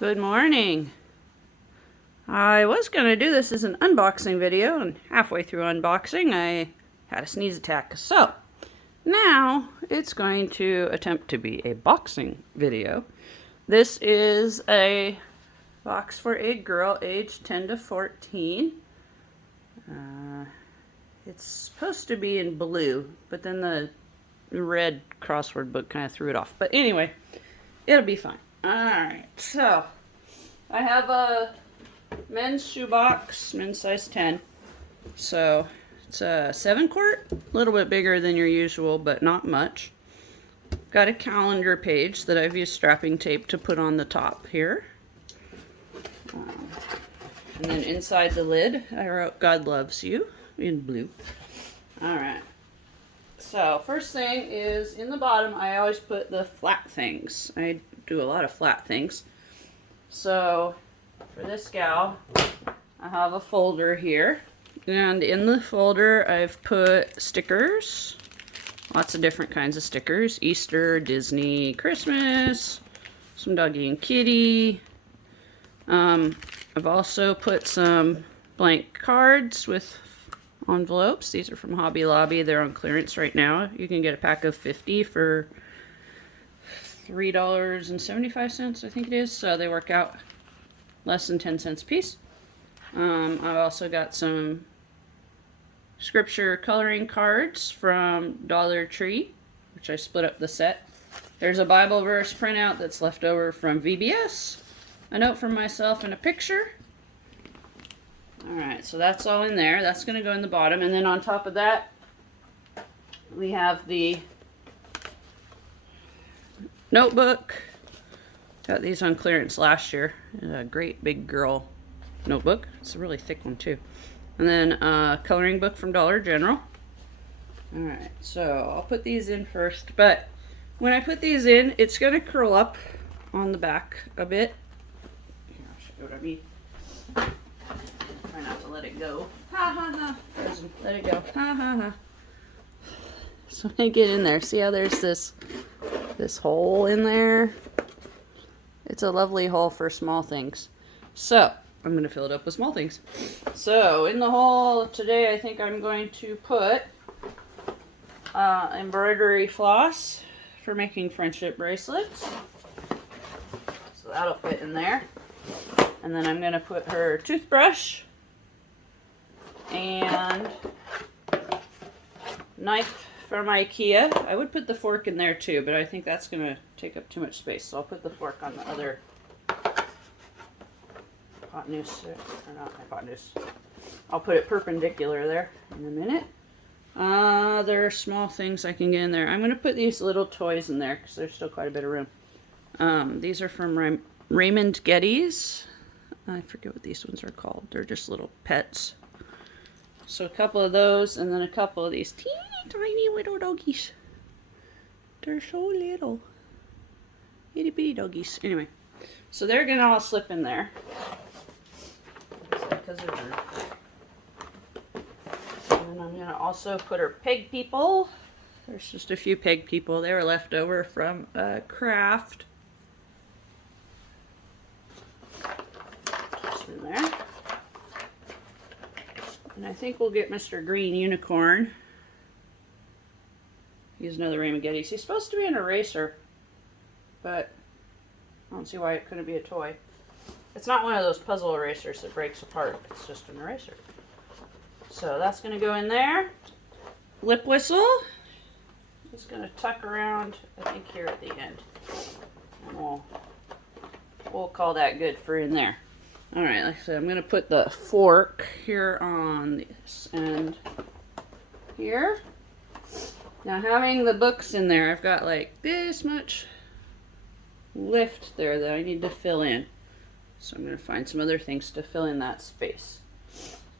Good morning. I was going to do this as an unboxing video, and halfway through unboxing I had a sneeze attack. So now it's going to attempt to be a boxing video. This is a box for a girl aged 10 to 14. It's supposed to be in blue, but then the red crossword book kind of threw it off. But anyway, it'll be fine. Alright, so I have a men's shoebox, men's size 10. So it's a 7-quart, a little bit bigger than your usual, but not much. Got a calendar page that I've used strapping tape to put on the top here. And then inside the lid, I wrote God loves you in blue. Alright. So first thing is in the bottom, I always put the flat things. I do a lot of flat things. So for this gal, I have a folder here. And in the folder, I've put stickers. Lots of different kinds of stickers. Easter, Disney, Christmas, some doggy and kitty. I've also put some blank cards with envelopes. These are from Hobby Lobby. They're on clearance right now. You can get a pack of 50 for $3.75, I think it is. So they work out less than 10 cents a piece. I've also got some scripture coloring cards from Dollar Tree, which I split up the set. There's a Bible verse printout that's left over from VBS. A note from myself and a picture. Alright, so that's all in there. That's going to go in the bottom. And then on top of that, we have the notebook. Got these on clearance last year. A great big girl notebook. It's a really thick one too. And then a coloring book from Dollar General. Alright, so I'll put these in first. But when I put these in, it's going to curl up on the back a bit. Here, I'll show you what I mean. Try not to let it go. Ha ha ha. Let it go. Ha ha ha. So when I get in there, see how there's this hole in there? It's a lovely hole for small things. So I'm going to fill it up with small things. So in the hole today, I think I'm going to put embroidery floss for making friendship bracelets. So that'll fit in there. And then I'm going to put her toothbrush and knife from IKEA. I would put the fork in there too, but I think that's going to take up too much space. So I'll put the fork on the other hypotenuse, or not hypotenuse. I'll put it perpendicular there in a minute. There are small things I can get in there. I'm going to put these little toys in there because there's still quite a bit of room. These are from Raymond Getty's. I forget what these ones are called. They're just little pets. So a couple of those, and then a couple of these teeny tiny little doggies. They're so little. Itty bitty doggies. Anyway, so they're gonna all slip in there. Because they're and I'm gonna also put her peg people. There's just a few peg people. They were left over from a craft. In there. And I think we'll get Mr. Green Unicorn. He's another Raymond Getty's. He's supposed to be an eraser, but I don't see why it couldn't be a toy. It's not one of those puzzle erasers that breaks apart. It's just an eraser. So that's going to go in there. Lip whistle. It's going to tuck around, I think, here at the end. And we'll call that good for in there. Alright, like I said, I'm going to put the fork here on this end here. Now, having the books in there, I've got like this much lift there that I need to fill in. So I'm going to find some other things to fill in that space.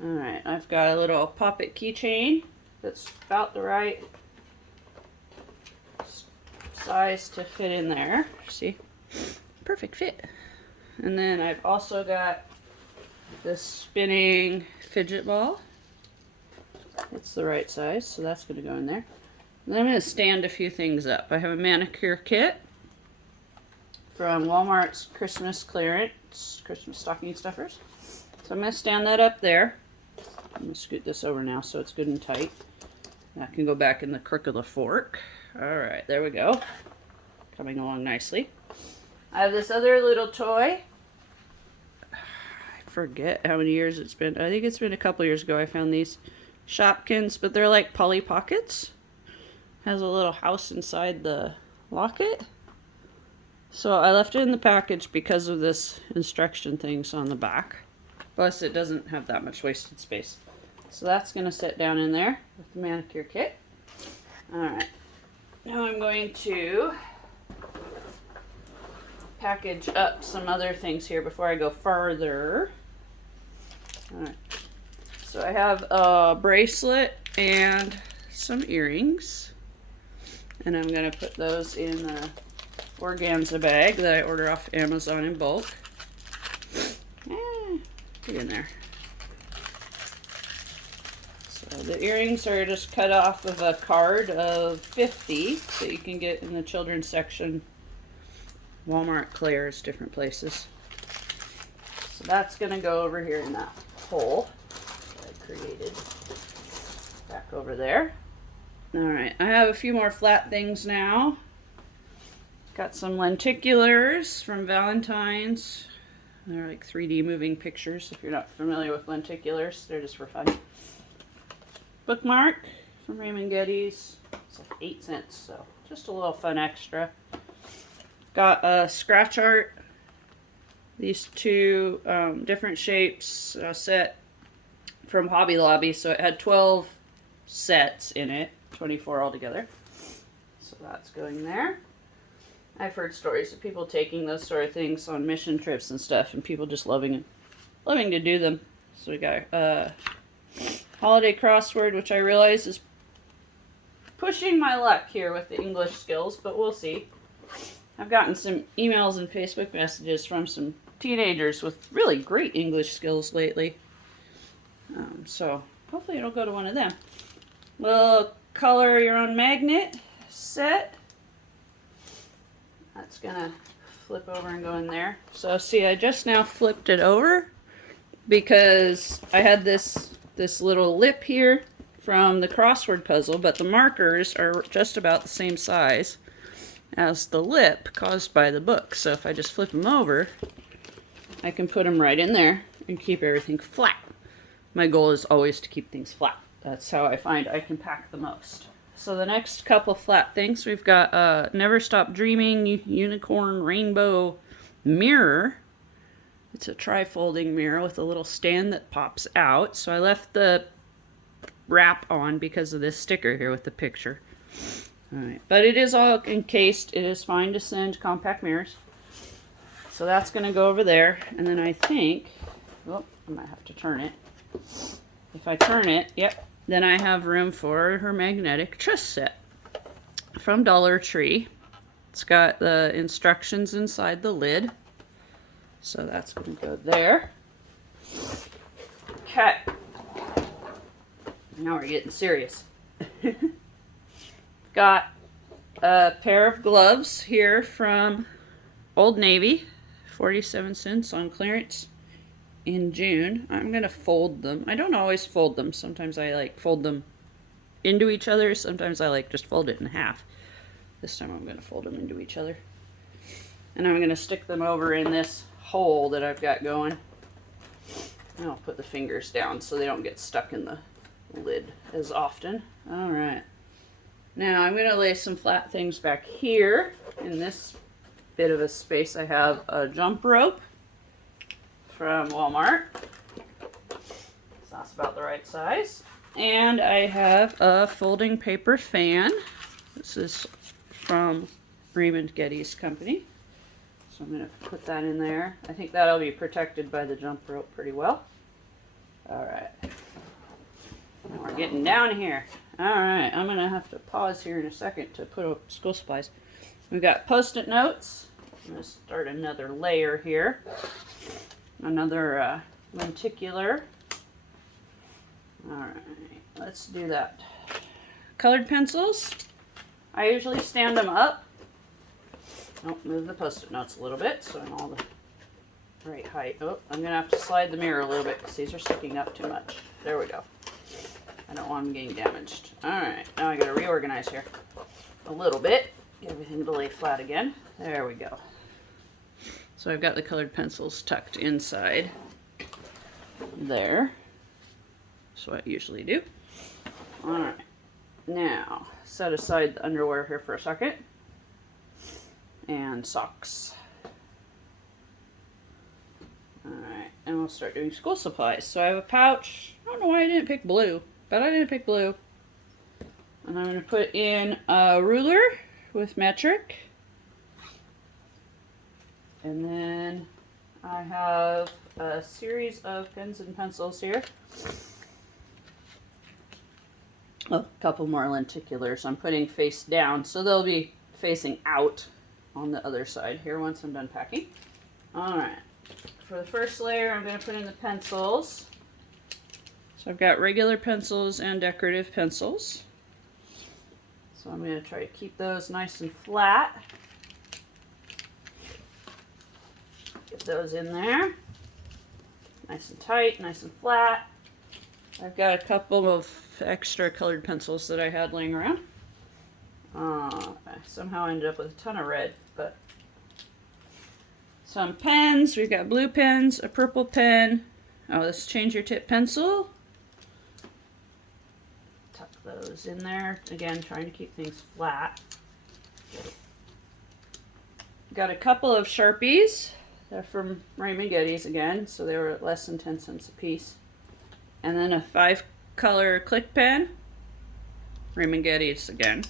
Alright, I've got a little pop-it keychain that's about the right size to fit in there. See? Perfect fit. And then I've also got this spinning fidget ball. It's the right size, so that's going to go in there. And then I'm going to stand a few things up. I have a manicure kit from Walmart's Christmas clearance, Christmas stocking stuffers. So I'm going to stand that up there. I'm going to scoot this over now so it's good and tight. That can go back in the crook of the fork. Alright, there we go. Coming along nicely. I have this other little toy. I forget how many years it's been. I think it's been a couple years ago I found these Shopkins, but they're like Polly Pockets. Has a little house inside the locket. So I left it in the package because of this instruction things on the back. Plus it doesn't have that much wasted space. So that's going to sit down in there with the manicure kit. Alright. Now I'm going to package up some other things here before I go further. Alright. So I have a bracelet and some earrings. And I'm going to put those in a organza bag that I order off Amazon in bulk. Get in there. So the earrings are just cut off of a card of 50 that you can get in the children's section. Walmart, Claire's, different places. So that's going to go over here in that hole that I created. Back over there. Alright, I have a few more flat things now. Got some lenticulars from Valentine's. They're like 3D moving pictures. If you're not familiar with lenticulars, they're just for fun. Bookmark from Raymond Getty's. It's like 8 cents, so just a little fun extra. Got a scratch art. These two different shapes set from Hobby Lobby. So it had 12 sets in it, 24 altogether. So that's going there. I've heard stories of people taking those sort of things on mission trips and stuff, and people just loving to do them. So we got a holiday crossword, which I realize is pushing my luck here with the English skills, but we'll see. I've gotten some emails and Facebook messages from some teenagers with really great English skills lately. So hopefully it'll go to one of them. Little color your own magnet set. That's gonna flip over and go in there. So see, I just now flipped it over because I had this little lip here from the crossword puzzle, but the markers are just about the same size as the lip caused by the book. So if I just flip them over, I can put them right in there and keep everything flat. My goal is always to keep things flat. That's how I find I can pack the most. So the next couple flat things, we've got Never Stop Dreaming Unicorn Rainbow Mirror. It's a tri-folding mirror with a little stand that pops out. So I left the wrap on because of this sticker here with the picture. Alright, but it is all encased. It is fine to send compact mirrors. So that's going to go over there. And then I think, oh, I might have to turn it. If I turn it, yep. Then I have room for her magnetic chest set from Dollar Tree. It's got the instructions inside the lid. So that's going to go there. Okay. Now we're getting serious. Got a pair of gloves here from Old Navy. 47 cents on clearance in June. I'm going to fold them. I don't always fold them. Sometimes I like fold them into each other. Sometimes I like just fold it in half. This time I'm going to fold them into each other. And I'm going to stick them over in this hole that I've got going. And I'll put the fingers down so they don't get stuck in the lid as often. Alright. Now I'm going to lay some flat things back here. In this bit of a space I have a jump rope from Walmart. So that's about the right size. And I have a folding paper fan. This is from Raymond Getty's company. So I'm going to put that in there. I think that'll be protected by the jump rope pretty well. Alright. Now we're getting down here. Alright, I'm going to have to pause here in a second to put up school supplies. We've got Post-it notes. I'm going to start another layer here. Another lenticular. Alright, let's do that. Colored pencils. I usually stand them up. Oh, move the Post-it notes a little bit so I'm all the right height. Oh, I'm going to have to slide the mirror a little bit because these are sticking up too much. There we go. I don't want them getting damaged. Alright, now I got to reorganize here a little bit. Get everything to lay flat again. There we go. So I've got the colored pencils tucked inside there. That's what I usually do. Alright, now set aside the underwear here for a second. And socks. Alright, and we'll start doing school supplies. So I have a pouch. I don't know why I didn't pick blue, but I didn't pick blue. And I'm going to put in a ruler with metric. And then I have a series of pens and pencils here. Oh, a couple more lenticulars I'm putting face down, so they'll be facing out on the other side here once I'm done packing. Alright, for the first layer I'm going to put in the pencils. So I've got regular pencils and decorative pencils. So I'm going to try to keep those nice and flat. Get those in there. Nice and tight, nice and flat. I've got a couple of extra colored pencils that I had laying around. I somehow ended up with a ton of red, but some pens. We've got blue pens, a purple pen. Oh, this change your tip pencil. Tuck those in there. Again, trying to keep things flat. Got a couple of Sharpies. They're from Raymond Getty's again, so they were less than 10 cents a piece. And then a 5-color click pen. Raymond Getty's again.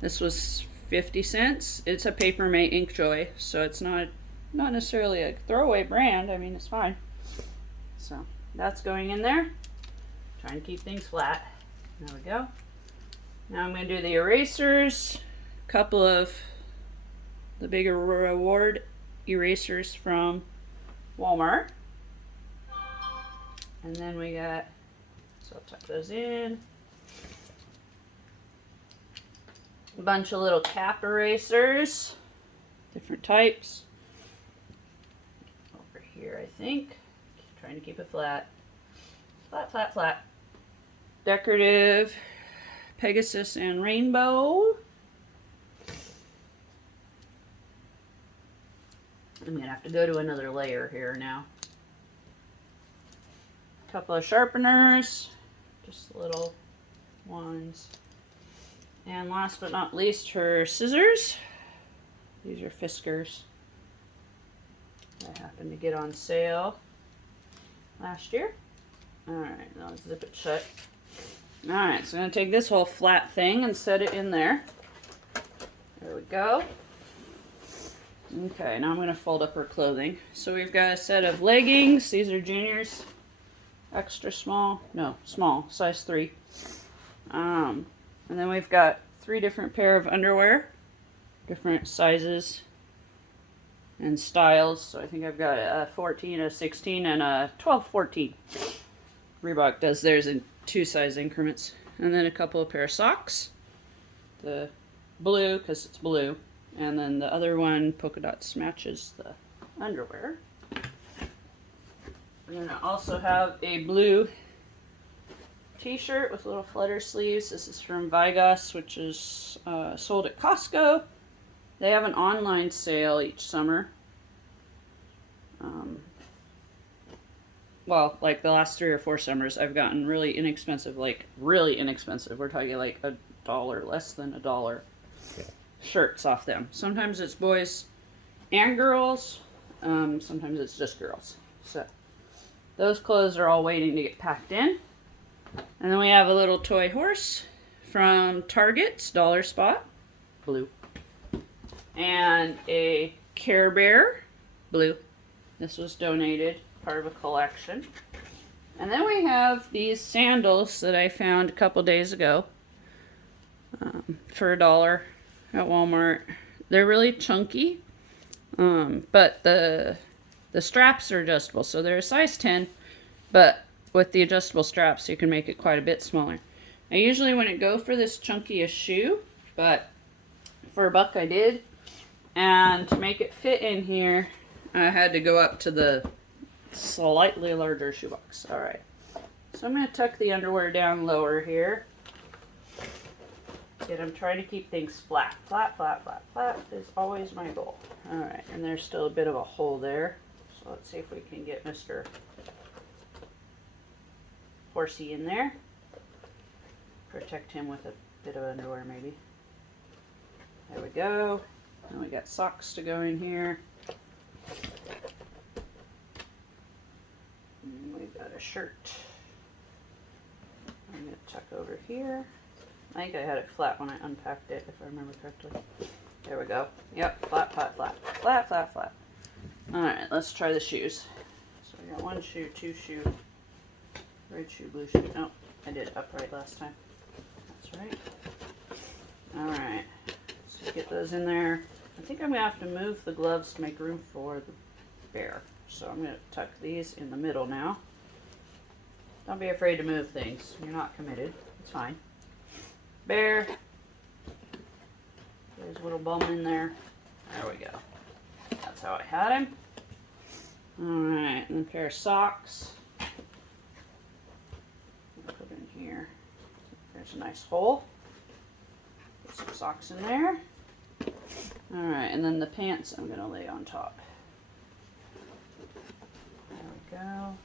This was 50 cents. It's a Paper Mate Ink Joy, so it's not necessarily a throwaway brand. I mean, it's fine. So that's going in there. Trying to keep things flat. There we go. Now I'm going to do the erasers. A couple of the bigger reward erasers from Walmart. And then we got, so I'll tuck those in. A bunch of little cap erasers, different types. Over here, I think. Trying to keep it flat. Flat, flat, flat. Decorative Pegasus and Rainbow. I'm going to have to go to another layer here now. A couple of sharpeners, just little ones. And last but not least, her scissors. These are Fiskars. I happened to get on sale last year. Alright, now let's zip it shut. Alright, so I'm going to take this whole flat thing and set it in there. There we go. Okay, now I'm going to fold up her clothing. So we've got a set of leggings. These are juniors. Extra small. No, small. Size 3. And then we've got 3 different pair of underwear. Different sizes and styles. So I think I've got a 14, a 16, and a 12-14. Reebok does theirs in 2 size increments. And then a couple of pair of socks. The blue, because it's blue. And then the other one, polka dots, matches the underwear. We're going to also have a blue t-shirt with little flutter sleeves. This is from Vigos, which is sold at Costco. They have an online sale each summer. Well, like the last 3 or 4 summers, I've gotten really inexpensive, like really inexpensive. We're talking like $1, less than $1 shirts off them. Sometimes it's boys and girls. Sometimes it's just girls. So those clothes are all waiting to get packed in. And then we have a little toy horse from Target's Dollar Spot, blue. And a Care Bear, blue. This was donated, part of a collection. And then we have these sandals that I found a couple days ago for $1 at Walmart. They're really chunky, but the straps are adjustable. So they're a size 10, but with the adjustable straps, you can make it quite a bit smaller. I usually wouldn't go for this chunkiest shoe, but for $1 I did. And to make it fit in here, I had to go up to the slightly larger shoebox. All right. So I'm going to tuck the underwear down lower here. And I'm trying to keep things flat. Flat, flat, flat, flat is always my goal. All right. And there's still a bit of a hole there. So let's see if we can get Mr. Horsey in there. Protect him with a bit of underwear maybe. There we go. And we got socks to go in here. And we've got a shirt. I'm going to tuck over here. I think I had it flat when I unpacked it, if I remember correctly. There we go. Yep, flat, flat, flat. Flat, flat, flat. Alright, let's try the shoes. So we got one shoe, two shoe, red shoe, blue shoe. Oh, I did it upright last time. That's right. Alright, so get those in there. I think I'm going to have to move the gloves to make room for the bear. So I'm going to tuck these in the middle now. Don't be afraid to move things. You're not committed. It's fine. Bear. There's a little bum in there. There we go. That's how I had him. Alright, and a pair of socks. Put in here. There's a nice hole. Put some socks in there. Alright, and then the pants I'm going to lay on top. There we go.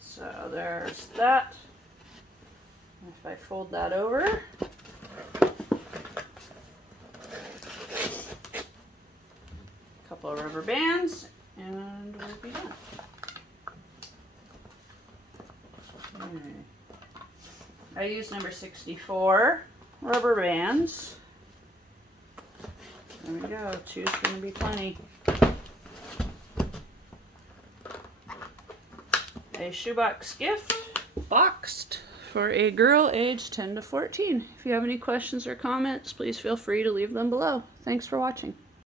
So there's that. If I fold that over, a couple of rubber bands, and we'll be done. I used number 64 rubber bands. There we go. Two's going to be plenty. A shoebox gift, boxed, for a girl aged 10 to 14. If you have any questions or comments, please feel free to leave them below. Thanks for watching.